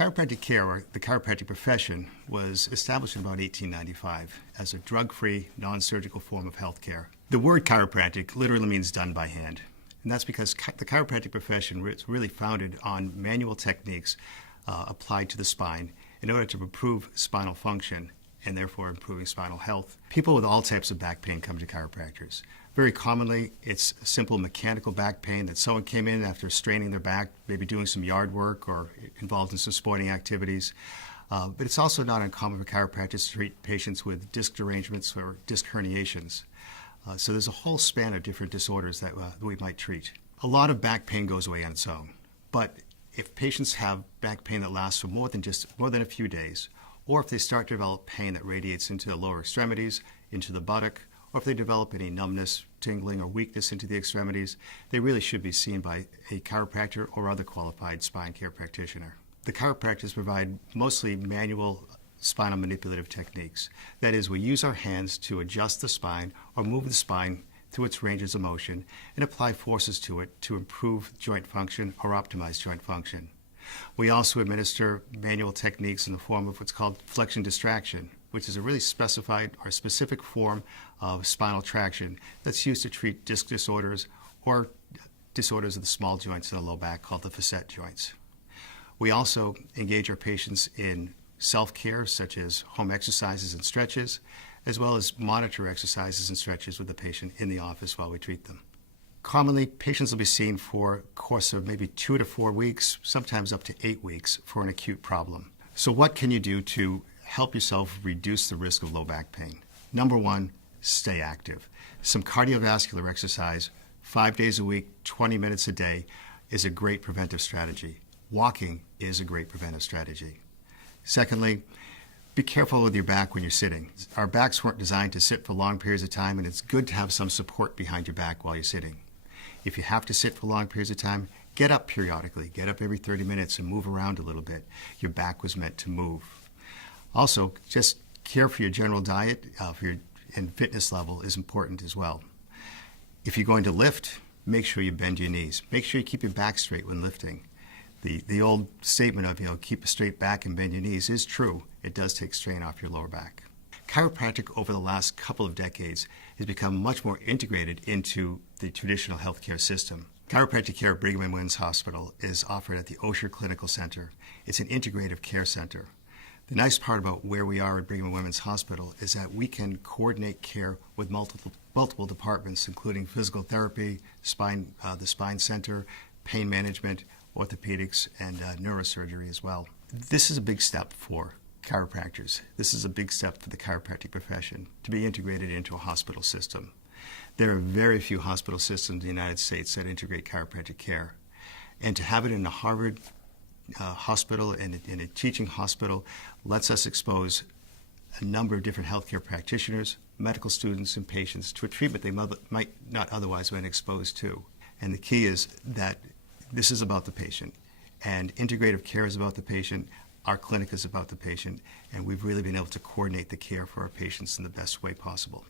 Chiropractic care, or the chiropractic profession, was established in about 1895 as a drug-free, non-surgical form of healthcare. The word chiropractic literally means done by hand, and that's because the chiropractic profession is really founded on manual techniques applied to the spine in order to improve spinal function and therefore improving spinal health. People with all types of back pain come to chiropractors. Very commonly, it's simple mechanical back pain that someone came in after straining their back, maybe doing some yard work or involved in some sporting activities. But it's also not uncommon for chiropractors to treat patients with disc derangements or disc herniations. So there's a whole span of different disorders that we might treat. A lot of back pain goes away on its own, but if patients have back pain that lasts for more than a few days, or if they start to develop pain that radiates into the lower extremities, into the buttock, or if they develop any numbness, tingling, or weakness into the extremities, they really should be seen by a chiropractor or other qualified spine care practitioner. The chiropractors provide mostly manual spinal manipulative techniques. That is, we use our hands to adjust the spine or move the spine through its ranges of motion and apply forces to it to improve joint function or optimize joint function. We also administer manual techniques in the form of what's called flexion distraction, which is a really specified or specific form of spinal traction that's used to treat disc disorders or disorders of the small joints in the low back called the facet joints. We also engage our patients in self-care, such as home exercises and stretches, as well as monitor exercises and stretches with the patient in the office while we treat them. Commonly, patients will be seen for a course of maybe 2 to 4 weeks, sometimes up to 8 weeks for an acute problem. So what can you do to help yourself reduce the risk of low back pain? Number one, stay active. Some cardiovascular exercise, 5 days a week, 20 minutes a day, is a great preventive strategy. Walking is a great preventive strategy. Secondly, be careful with your back when you're sitting. Our backs weren't designed to sit for long periods of time, and it's good to have some support behind your back while you're sitting. If you have to sit for long periods of time, get up periodically. Get up every 30 minutes and move around a little bit. Your back was meant to move. Also, just care for your general diet and fitness level is important as well. If you're going to lift, make sure you bend your knees. Make sure you keep your back straight when lifting. The old statement of, keep a straight back and bend your knees is true. It does take strain off your lower back. Chiropractic over the last couple of decades has become much more integrated into the traditional healthcare system. Chiropractic care at Brigham and Women's Hospital is offered at the Osher Clinical Center. It's an integrative care center. The nice part about where we are at Brigham and Women's Hospital is that we can coordinate care with multiple departments, including physical therapy, the spine center, pain management, orthopedics, and neurosurgery as well. This is a big step for chiropractors. This is a big step for the chiropractic profession to be integrated into a hospital system. There are very few hospital systems in the United States that integrate chiropractic care. And to have it in a Harvard hospital and in a teaching hospital lets us expose a number of different healthcare practitioners, medical students, and patients to a treatment they might not otherwise have been exposed to. And the key is that this is about the patient, and integrative care is about the patient. Our clinic is about the patient, and we've really been able to coordinate the care for our patients in the best way possible.